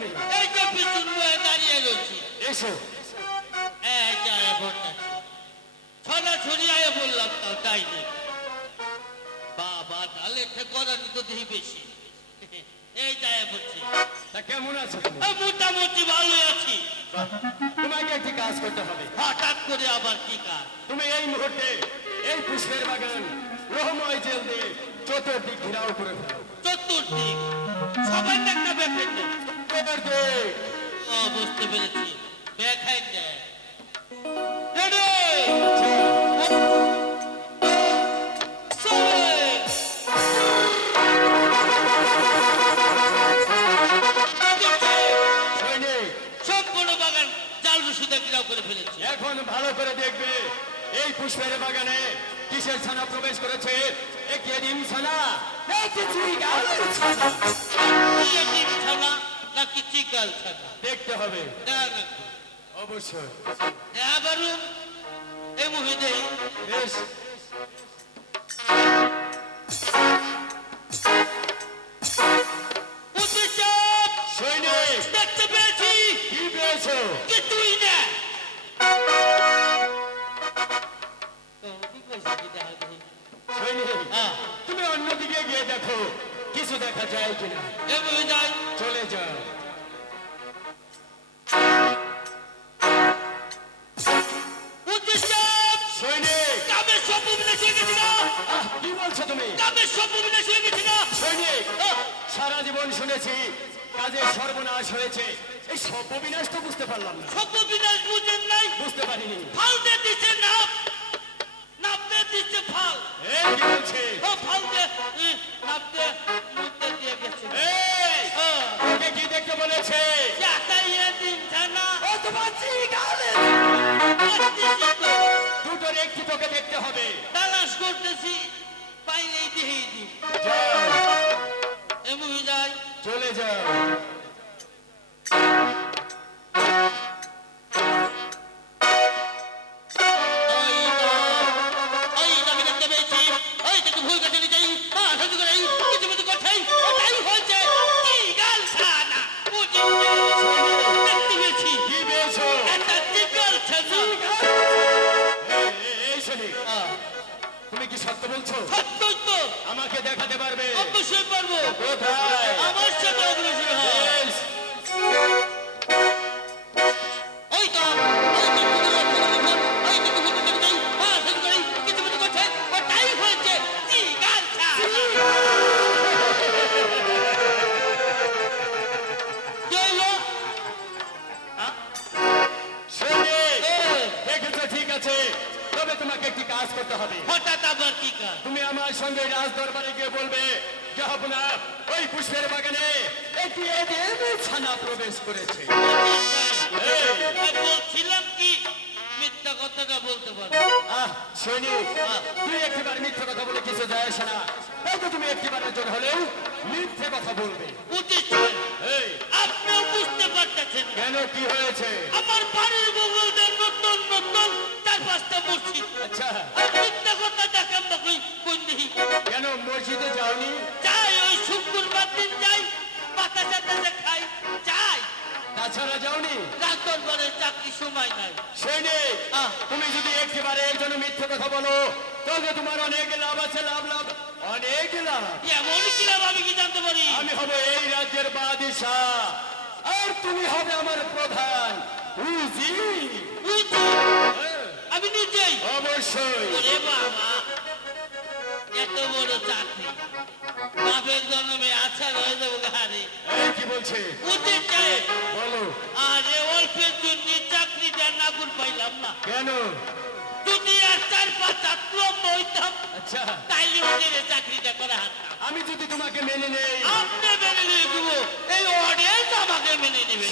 তুমি? এই যে পিছন হয়ে দাঁড়িয়ে রয়েছি। এসো। এই যে আয়া পড়তাছি। ছড়াছড়ি আয়া বললাম তাও তাই নেই। বাবা তাহলে করানি তো দেখি বেশি। এই যায় পড়ছি। তা কেমন আছো তুমি? মোটামুটি ভালোই আছি। তোমাকে একটি কাজ করতে হবে। হঠাৎ করে আবার কি কাজ? তুমি এই মুহূর্তে এই পুষ্পের বাগান রহময় জেল দিয়ে চতুর্দিক ঘেরাও করে ফেলো। চতুর্দিক সবাই একটা ব্যাপার নেই। চতুর্দিক। ও বুঝতে পেরেছি। দেখাই দেয়। এখন ভালো করে দেখবে এই পুষ্পের বাগানে কিসের ছানা প্রবেশ করেছে। একটি ডিম ছানা, একটি চিকালের ছানা। ছানা নাকি চিকাল ছানা দেখতে হবে। নাকি অবশ্যই। আবারও এই মুহূর্তে বেশ সৈনিক দেখতে পেয়েছি। কি পেয়েছো? কিছুই না। তুমি অন্যদিকে গিয়ে দেখো কিছু দেখা যায় কিনা। চলে যাও। কি বলছো তুমি? সৈনিক সারা জীবন শুনেছি কাজে সর্বনাশ হয়েছে। এই সভ্য বিনাশ তো বুঝতে পারলাম না। সভ্য বিনাশ বুঝেন নাই? বুঝতে পারিনি। ফাল দিয়ে দিচ্ছে নাপ, নাপ দিয়ে দিচ্ছে ফাল। কি বলছে? ফাল দিয়ে নাপ দিয়ে মুখে দিয়ে গেছে। তোকে কি দেখতে বলেছে? দুটোর একটি তোকে দেখতে হবে। তালাশ করতেছি, পাইলেই দিয়ে দিই। এমন যাই। চলে যাও। তুমি কি সত্য বলছো? সত্যই তো। আমাকে দেখাতে পারবে? অবশ্যই পারবো। কোথায়? আমার সাথে অগ্রসর হয়। ওই তো ওটাই হয়েছে চিকাল ছানা। দেখেছো? ঠিক আছে, তবে তোমাকে একটি কাজ করতে হবে। হঠাৎ আবার কি কাজ? তুমি আমার সঙ্গে রাজ দরবারে গিয়ে বলবে যে না ওই পুষ্পের বাগানে একটি এদের ছানা প্রবেশ করেছে। বলছিলাম কি মিথ্যা কথাটা বলতে পারো? সৈনিক তুই একটিবার মিথ্যে কথা বলে কিছু যায় আসে না। হয়তো তুমি একটিবারের জন্য হলেও মিথ্যে কথা বলবে। আপনিও বুঝতে পারতেছেন কেন? কি হয়েছে? আমার বাড়ির বগলতে নতুন নতুন 4-5টা মসজিদ। আচ্ছা, মিথ্যা কথা দেখাম না কোন দিই। কেন মসজিদে যাওনি? যাই, ওই শুক্রবার দিন যাই, বাতাসা খাই যাই। তাছাড়া যাওনি? রাত দরবারে চাকরি সময় নাই। সৈনিক তুমি যদি একটিবারে এর জন্য মিথ্যে কথা বলো তবে তোমার অনেক লাভ আছে। লাভ লাভ অনেক লাভ। এমন কি লাভ আমি কি জানতে পারি? আমি হব এই রাজ্যের বাদশাহ আর তুমি হবে আমার প্রধান উজি। আমি নিজেই? অবশ্যই। ওরে বাবা, এত বড় চাকরি বাপের জন্মে আচ্ছা রয়ে যাবো গাড়ি। কি বলছে? উচিত চাই বলো। আরে অল্পের জন্য চাকরিটা না করে পাইলাম না। কেন? যদি আর 4-5 লম্ব হইতাম আচ্ছা তাইলে ওদের চাকরিটা করা হাতাম। আমি যদি তোমাকে মেনে নেই? আপনি মেনে নিয়ে দেবো, এই অডিয়েন্স আমাকে মেনে নেবে।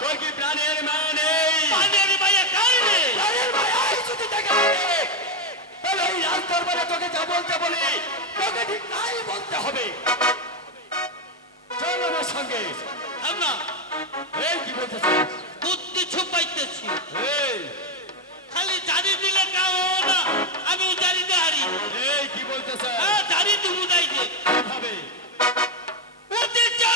তোর কি প্রাণের মায়া নেই? প্রাণের মায়া কার নেই? প্রাণের মায়া যদি থাকে তাহলে এই রাজ দরবারে তোকে যা বলতে বলি তোকে ঠিক তাই বলতে হবে। চল আমার সঙ্গে। আমরা কি বলতেছিস? বুদ্ধি ছুপাইতেছি। এই খালি জারি দিলে কাম হবে না, আমিও জারি দিয়ে হারি। কি বলতেছ? জারি দিব নাই যে ভাবে উঠে যা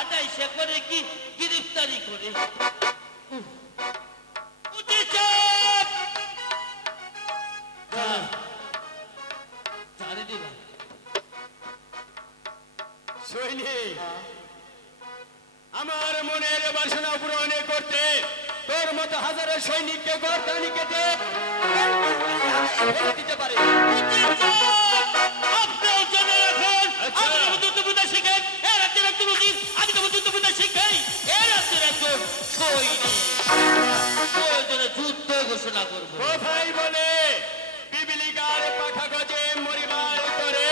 বাদাই সে করে কি গ্রেফতারি করে উঠে চাপ ছাড়ে দিলাম সৈনিক, আমার মনের বাসনা পূরণ করতে তোর মতো হাজারো সৈনিককে গর্দানি কেটে ফেলে দিতে পারে। আপনিও জেনে রাখুন, আচ্ছা। আপনার যুদ্ধবিদ্যা শিখেন, এ রাজ্যের একজন উচিত, আমি তখন যুদ্ধবিদ্যা শিখাই, এ রাজ্যের একজন সৈনিক। প্রয়োজনে যুদ্ধ ঘোষণা করবো। কোথায় বলে পিপিলিকার পাখা গজে মরিবার করে,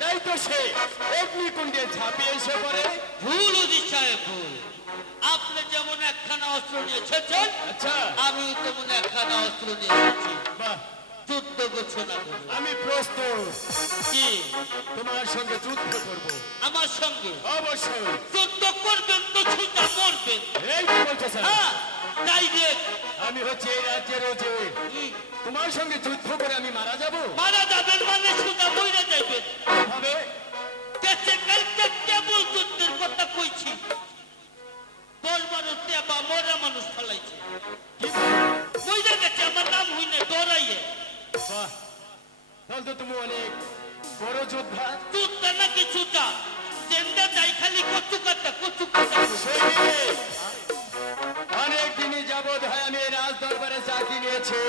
তাই তো সে অগ্নিকুণ্ডে ঝাঁপিয়ে এসে পড়ে। ভুল উদিত সাহেব ভুল। আপনি যেমন একখানা অস্ত্র নিয়ে এসেছেন, আচ্ছা, আমি তেমন একখানা অস্ত্র নিয়ে এসেছি। বাহ, যুদ্ধ ঘোষণা করবো। আমি প্রস্তুত, কি তোমার সঙ্গে যুদ্ধ করব। আমার সঙ্গে অবশ্যই। যুদ্ধ করবেন তো ছুটা মরবেন। এই কি বলছো স্যার? হ্যাঁ, ডাইরেক্ট। আমি হচ্ছে এই রাজ্যের ওজে, তোমার সঙ্গে যুদ্ধ করে আমি মারা যাব? মারা যাবেন মানে ছুটা মরে যাবেন। ভাবে কেসে কালকে কেবল যুদ্ধের কথা কইছি। 10-12 টেবা মরা মানুষ ফলাইছে। কি বলো? মইরা গেছে আমার নাম হইনে ডরাইয়ে। বাহ, তাহলে তো তুমি অনেক বড় যোদ্ধা। চুটটা নাকি চুটা জেন্দা যাই খালি কচু কাটা সৈনিক, অনেক দিনই যাবৎ হয় আমি এই রাজ দরবারে চাকরি নিয়েছি,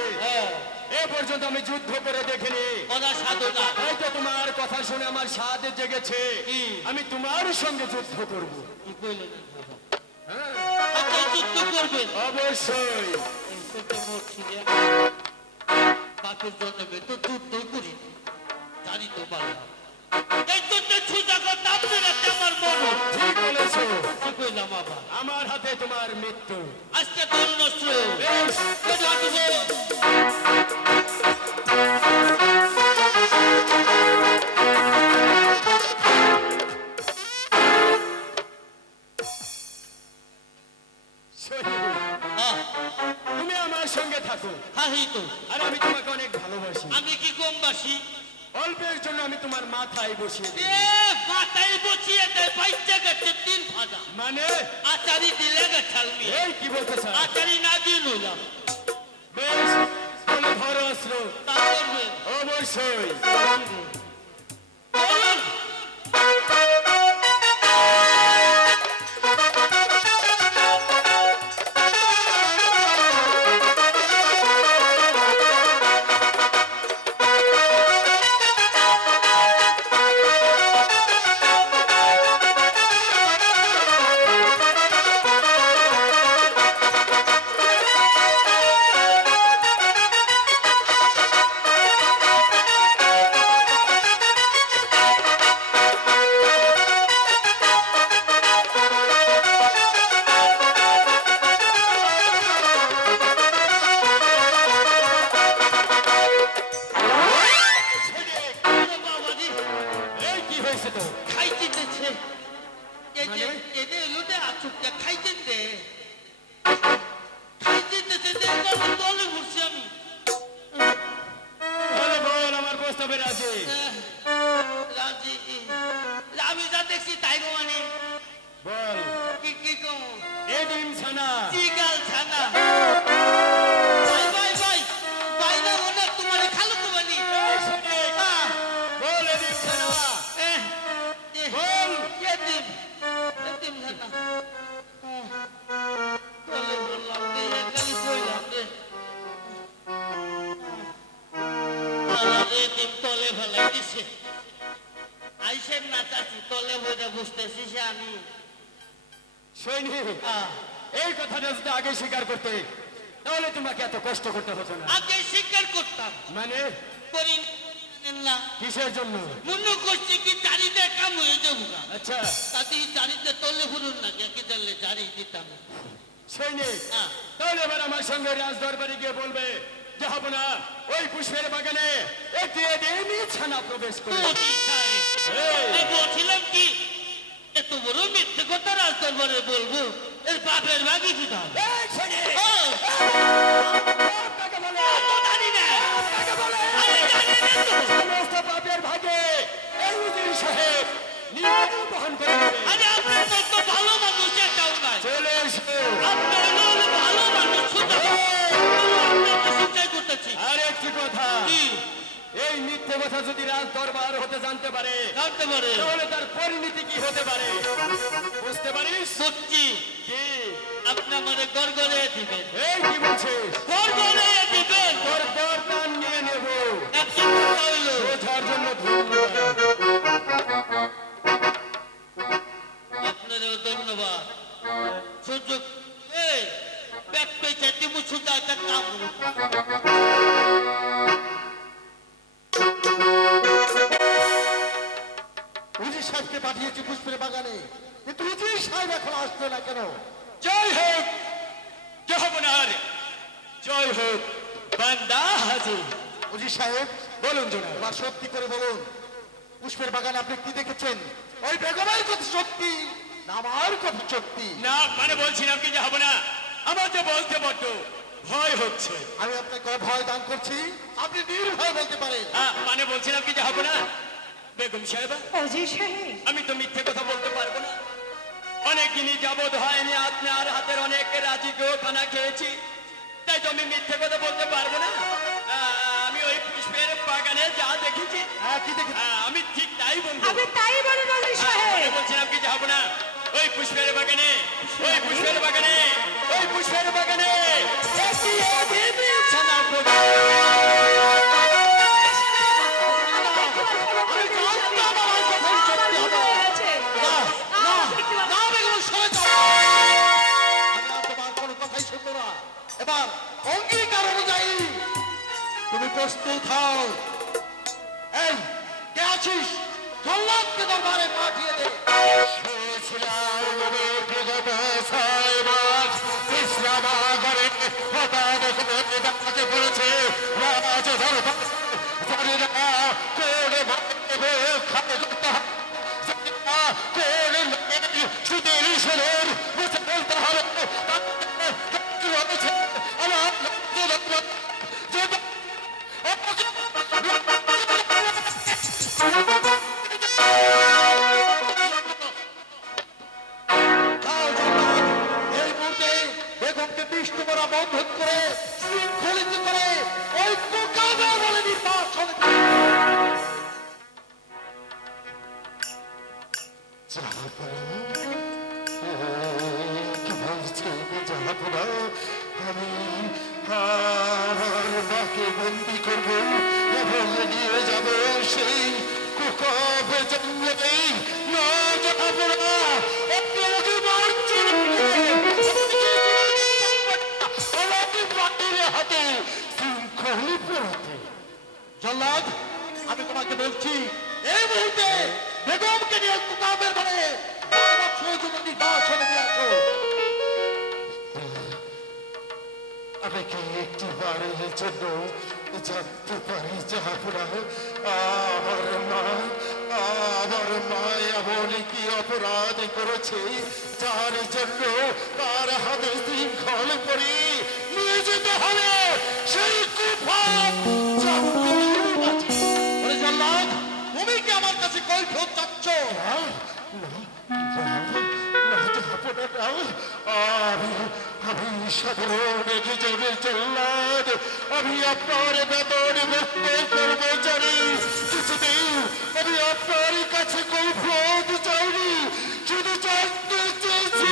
এ পর্যন্ত আমি যুদ্ধ করে দেখিনি। ওরা সাধনা তাই তো তোমার কথা শুনে আমার স্বাদ জেগেছে, কি? আমি তোমার সঙ্গে যুদ্ধ করব। কি কইলেন বাবা? হ্যাঁ, আচ্ছা যুদ্ধ করবেন। অবশ্যই। এই তো মরছি রে। বাপের জন্মে তো যুদ্ধই করি জানি তো পারলাম। এই যুদ্ধে ছুটা কথা আপনারা আমার মরণ। ঠিক বলেছো, কি কইলাম বাবা? আমার হাতে তোমার মৃত্যু। আজকে তরুণ অস্ত্র বেশ, এটা দিব। সৈনিক, তুমি আমার সঙ্গে থাকো, হাহি তো আর আমি তোমাকে অনেক ভালোবাসি। আমি কি কমবাসী? অল্পের জন্য আমি তোমার মাথায় বসিয়ে দিই। এ মাথায় বসিয়ে দেয় বাইচা গেছে 3 ফাটা। মানে আচারি দিলে গেছাল মিয়া। এই কি বলতে চাই? আচারি না দিয়ে নইলাম। বেশ, তাহলে ধরো অস্ত্র। তা করবেন। অবশ্যই। বলুন। সৈনিক, ওরে বাবাজি, এই কি হয়েছে তো? খাইতে দিচ্ছে। এই যে মানে? এনে এলো দে আচুকটা খাইতেন দে। খাইতে দিচ্ছে দে আমি দলে ঘুরছি আমি। বলো, বল, আমার প্রস্তাবে রাজি। রাজি আমি যা দেখছি তাই গো মানে বল, কি কি কম এ ডিম ছানা। চিগাল ছানা ভাই ভাই ভাই ভাই না মনে তোমার খালু কুমানি এই সৈনিক, বল, এ ডিম ছানা। বল এতিম এতিম ছানা বলে বললাম দে খালি কইলাম দে এতিম তলে ফেলাই দিছে আইসেন না চাচি তলে বইটা বুঝতেছি সে আমি সৈনিক, এই কথাটা যদি আগে স্বীকার করতে, তাহলে তোমাকে এত কষ্ট করতে হতো না। আগে স্বীকার করতাম মানে করি না কিসের জন্য? মনে করছি কি চারিতে কাম হয়ে যাবো গা। আচ্ছা তাতে চারিতে তলে ফুরুন না কি জানলে জারি দিতাম সৈনিক, হ্যাঁ। তাহলে এবার আমার সঙ্গে রাজ দরবারে গিয়ে বলবে যে হব না, ওই পুষ্পের বাগানে একটি এদিনই ছানা প্রবেশ করে। বটি সাহেব, এই বলছিলাম কি এত বড় মিথ্যে কথা রাজদরবারে বলবো এর বাপের ভাগি কি দাও এই সৈনিক, ও, কাকে বলে? তো জানি না কাকে বলে? আমি জানি না তো। সমস্ত পাপের ভাগে এই উজির সাহেব নিজে বহন করে নেবে। আরে আপনার তো ভালো কথা যদি রাজ দরবার হতে জানতে পারে জানতে পারে তাহলে তার পরিণতি কি হতে পারে বুঝতে পারিস? সত্যি কি আপনি আমাদের গড়গড়ে দিবেন, এই কি বলছিস? গড়গড়ে দিবেন। তোর বরদান নিয়ে নেব। একই কথা হইলো। বোঝার জন্য ধন্যবাদ। আপনারও ধন্যবাদ। সুযোগ এই ব্যাক পেয়েছে টিপু সুতা একটা কাম করুন। উজির সাহেবকে পাঠিয়েছি পুষ্পের বাগানে, কিন্তু উজির সাহেব এখন আসছে না কেন? জয় হোক জহবনার, জয় হোক বান্দা হাজির। উজির সাহেব বলুন জনাব। এবার সত্যি করে বলুন, পুষ্পের বাগানে আপনি কি দেখেছেন? ওই বেগমের কথা সত্যি না আমার কথা সত্যি? না মানে বলছিলাম কি যাবো না, আমার তো বলতে বড্ড ভয় হচ্ছে। আমি আপনাকে ভয় দান করছি, আপনি নির্ভয় বলতে পারেন। মানে বলছিলাম কি যাবো না বেগম সাহেব, অজয় সাহেব, আমি তো মিথ্যে কথা বলতে পারবো না। অনেক দিনই যাবৎ হয়নি আপনার হাতের অনেক রাজিকেও খানা খেয়েছি, তাই তো আমি মিথ্যে কথা বলতে পারবো না। আমি ওই পুষ্পের বাগানে যা দেখেছি কি দেখেছেন? আমি ঠিক তাই বলবো। আপনি তাই বলেন অজয় সাহেব। বলছিলাম কি যাবো না ওই পুষ্পের বাগানে, ওই পুষ্পের বাগানে, ওই পুষ্পের বাগানে একটি দেবী ছানা প্রবেশ। আমি জানতাম আমার কথাই সত্যি হবে। না বেগম, সরে যাও। আমি আর তোমার কোনো কথাই শুনবো না। এবার অঙ্গীকার অনুযায়ী তুমি প্রস্তুত হও। এই কে আছিস? জল্লাদকে দরবারে পাঠিয়ে দে। যাও জল্লাদ, এই মুহূর্তে বেগমকে বিষ্ণু করা বন্ধন করে শৃঙ্খলিত করে ওই মোকাবিলা বলে নির্বাচন আমি আমার মাকে বন্দি করব এবং নিয়ে যাব সেই কুকবে জঙ্গলে। না যাব না, আপনি আমাকে মারছেন, আমাকে বাটির হাতে শৃঙ্খল পড়াতে। জল্লাদ, আমি তোমাকে বলছি এই মুহূর্তে বেগমকে নিয়ে মোকাবের মানে নির্বাচনে নিয়ে আসো। আমি কি একটি বারের জন্য জানতে পারি যাহাপুরা আমার মা এমন কি অপরাধ করেছে যার জন্য তার হাতে শৃঙ্খল করে নিয়ে যেতে হবে সেই কুফাত ওরে জল্লাদ, তুমি কি আমার কাছে কৈফিয়ত চাচ্ছ? আমি সাধারণ একজনের জল্লাদ, আমি আপনার বেতন মুক্ত কর্মচারী। কিছুদিন আমি আপনার কাছে কৈফিয়ত চাইনি, শুধু জানতে চেয়েছি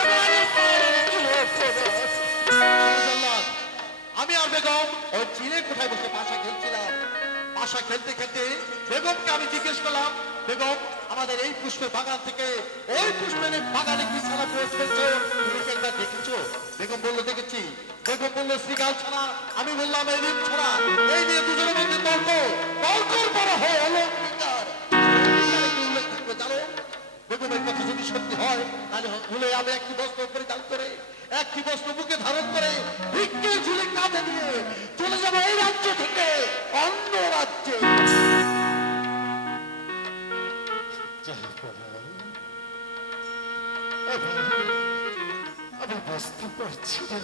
আমার মায়ের কি অপরাধ। জল্লাদ, আমি আর বেগম ওই চিনে কোঠায় বসে পাশা খেলছিলাম। পাশা খেলতে খেলতে বেগমকে আমি জিজ্ঞেস করলাম, বেগম আমাদের এই পুষ্পের বাগান থেকে ওই পুষ্পের বাগানে কি ছাড়া প্রয়োগ ফেলছো, তুমি কি একবার দেখেছো? বেগম বললো দেখেছি। বেগম বললো শ্রীকাল ছাড়া, আমি বললাম এই রিম ছাড়া। এই নিয়ে দুজনের মধ্যে তর্ক, তর্কর পর হয় অলঙ্কার। উল্লেখ থাকবে জানো, বেগমের কথা যদি সত্যি হয় তাহলে হলে আমি একটি বস্ত্র পরিধান করে, একটি বস্ত্র বুকে ধারণ করে, ভিক্ষে ঝুলে কাঁধে নিয়ে চলে যাবো এই রাজ্য থেকে অন্য রাজ্যে। আমি বুঝতে পারছি না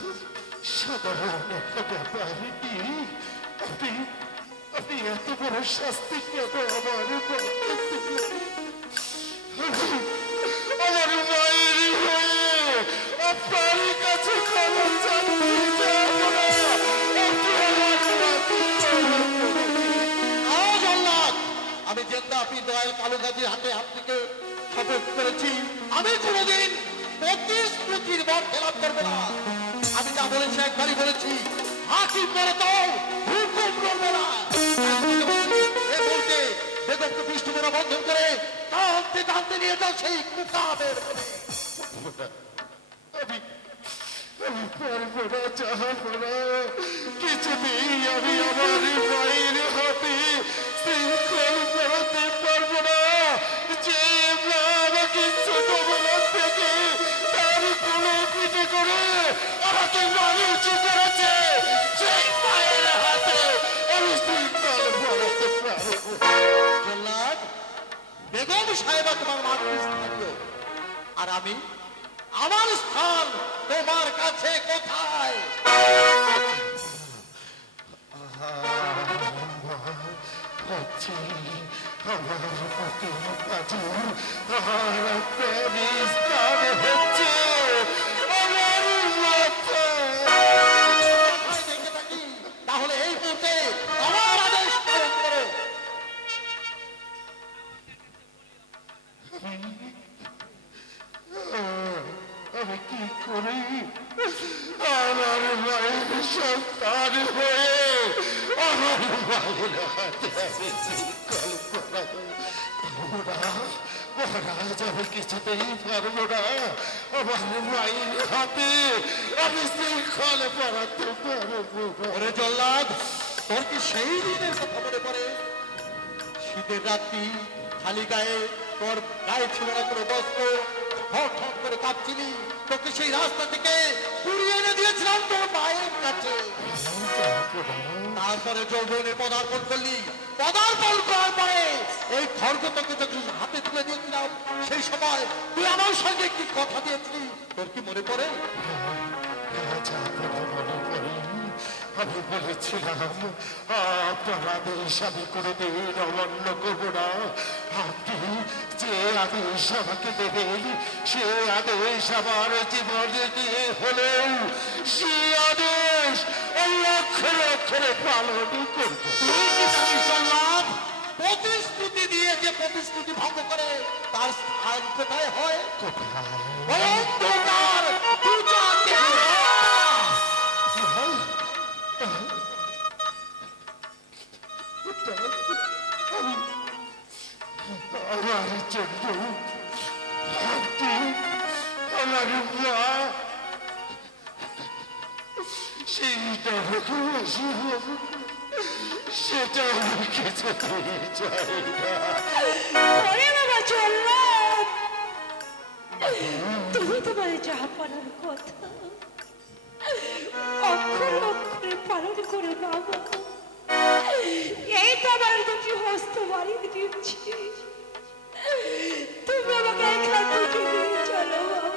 সাধারণ একটা ব্যাপার কি আপনি এত বড় শাস্তি কেন আমার আমার মায়ের হয়ে আপনার কাছে ক্ষমা চাইতে যাব না। আপনি আমার মাকে ক্ষমা করে দিন। আজ আপনি দয়াল কালু গাজীর হাতে আপনাকে শপথ করেছি আমি কোনোদিন প্রতিশ্রুতির বর খেলাপ করবো না। আমি যা বলেছি একবারই বলেছি, হাকিম বলে তো হুকুম করবে না। এ বলতে বেগমকে পৃষ্ঠপোষা বন্ধন করে টানতে টানতে নিয়ে যাও সেই কুকাবের আমি পারবো না যাবো না, কিছুতেই আমি আমার মায়ের হাতে শৃঙ্খল পড়াতে পারবো না। যে মা আমাকে ছোটবেলা থেকে তার কোলে পিঠে করে আমাকে মানুষ করেছে, সেই মায়ের হাতে আমি শৃঙ্খল পড়াতে পারবো না। জল্লাদ, বেগম সাহেবা তোমার মাতৃস্থানীয়, আর আমি আমার স্থান তোমার কাছে কোথায়? হচ্ছে আমার বুকের কাছে আর প্যারিস তার হচ্ছে আমার মাথায়। কোথায় দেখে থাকি? তাহলে এই মুহূর্তে আমার আদেশ পালন করো। আমি কি করি আমার মায়ের সন্তান হয়ে আমার মায়ের হাতে আমি শৃঙ্খল পরাবো? মহারাজ, আমি কিছুতেই পারবো না। আমার মায়ের হাতে আমি শৃঙ্খল পরাতে পারবো না। ওরে জল্লাদ, তোর কি সেই দিনের কথা মনে পড়ে? শীতের রাত্রি, খালি গায়ে, তোর গায়ে ছিল না কোনো বস্ত্র, ঠক ঠক করে কাঁপছিলি, তোকে সেই রাস্তা থেকে কুড়িয়ে এনে দিয়েছিলাম তোর মায়ের কাছে। তারপরে যৌবনে পদার্পণ করলি, পদার্পণ করার পরে এই খড়গ তোকে যখন হাতে তুলে দিয়েছিলাম, সেই সময় তুই আমার সঙ্গে কি কথা দিয়েছিলি তোর কি মনে পড়ে? যা কথা মনে পড়ে, আমি বলেছিলাম আপনার আদেশ আমি কোনোদিন অমান্য করবো না। আপনি যে আদেশ আমাকে দেবেন সে আদেশ আমার জীবনে দিয়ে হলেও সে আদেশ অক্ষরে অক্ষরে পালন করবো। তুই কি জানিস জল্লাদ, প্রতিশ্রুতি দিয়ে যে প্রতিশ্রুতি ভঙ্গ করে তার স্থান কোথায় হয়? অন্ধকার দুর্গাকে। আমার জন্য আপনি আমার মা সেইটা সেটা আমি কিছুতেই চাই না। ওরে বাবা জল্লাদ, তুমি তোমার যা পালার কথা অক্ষরে অক্ষরে পালন করে বাবা। এই তো আমার দুটি হস্ত বাড়িয়ে দিচ্ছি, তুমি আমাকে এখান থেকে নিয়ে চলো বাবা।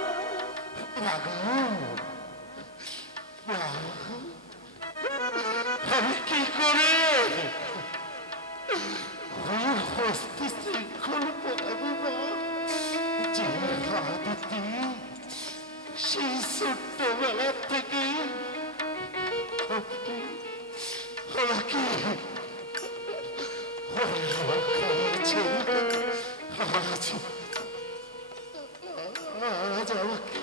আমি কি করে হস্তে শৃঙ্খল পরাবো মা? যে হাতটি সেই ছোট্টবেলা থেকে আমাকে খাওয়াচ্ছে, আজ আমাকে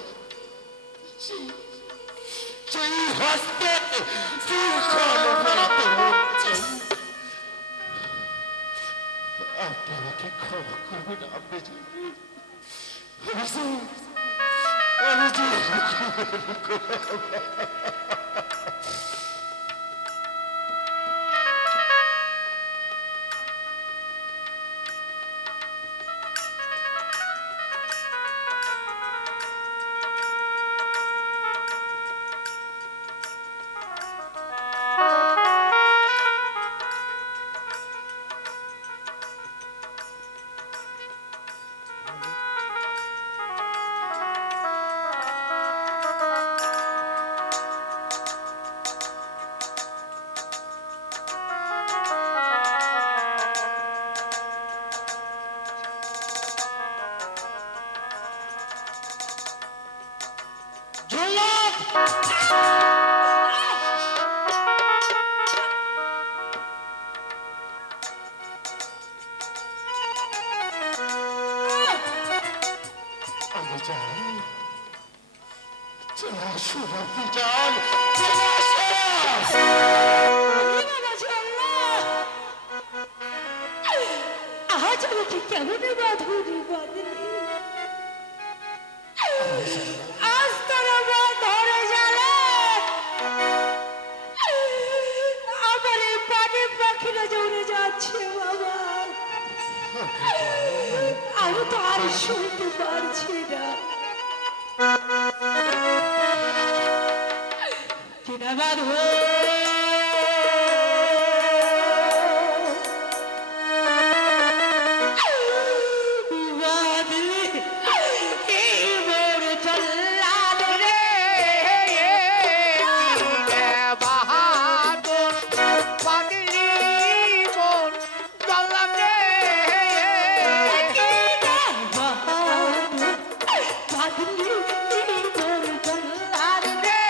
সেই হস্তে শৃঙ্খল পরাতে হচ্ছে। আপনি আমাকে ক্ষমা করবেন, আপনি যান চলে আসুন আপনি যান চলে আসুন বাবা চল্লাদ, আজ আমাকে কেমন বাঁধুনি বাঁধলি, আজ তোর আমার ধরে গেলে আমার এই পানি পাখিরা জমে যাচ্ছে বাবা, আমি তো আর শুনতে পারছি না। কিনা বাঁধব বাঁধলি এই মোর চল্লাদ রে, বাহাদুর পাগলি মন চললাম রে বাঁধলি এই মোর চল্লাদ রে,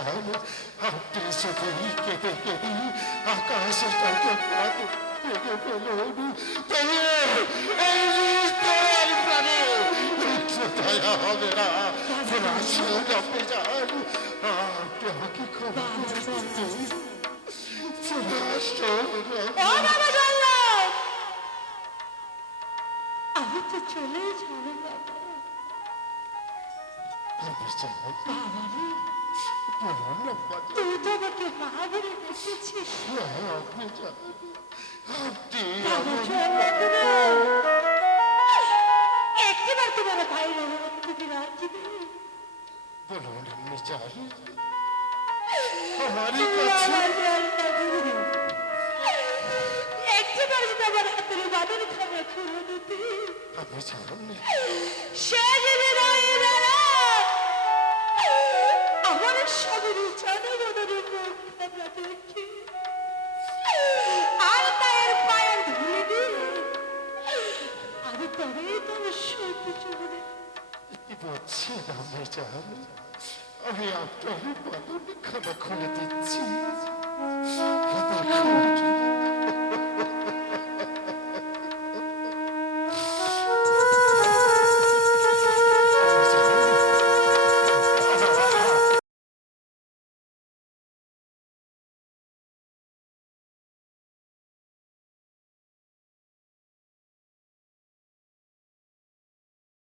যান, আপনি যদি কেঁদে কেঁদে আকাশটাকে পাতে ভেঙে ফেলুন, তবে এই নিষ্ঠুর প্রাণে একটু দয়া হবে না। আসুন আপনি যান, আপনি আমাকে ক্ষমা করে দিন। আসুন ও বাবা জল্লাদ, আমি তো চলে যাবো বাবা। আপনি যান, বাবা রে, বলুন না বাবা। তুই তো আমাকে মা বলে ডেকেছিস। আপনি যান, আপনি বাবা জল্লাদ রে, একটিবার তোমার ভাইয়ের অনুরোধ তুমি রাখবে? বলুন আপনি যান, আমারই কাছে একটিবার যদি আমার হাতের বাঁধন খাবার খুলে দিতে, আপনি যান, সে যদি রইবে না, আমার স্বামীর জনগণের মুখ খানা দেখে আর তার পায়ের ধুলে দিয়ে আমি তবেই তোর সত্য চলে। কি বলছেন আপনি যান, আমি আপনার বাদন খানা খুলে দিচ্ছি।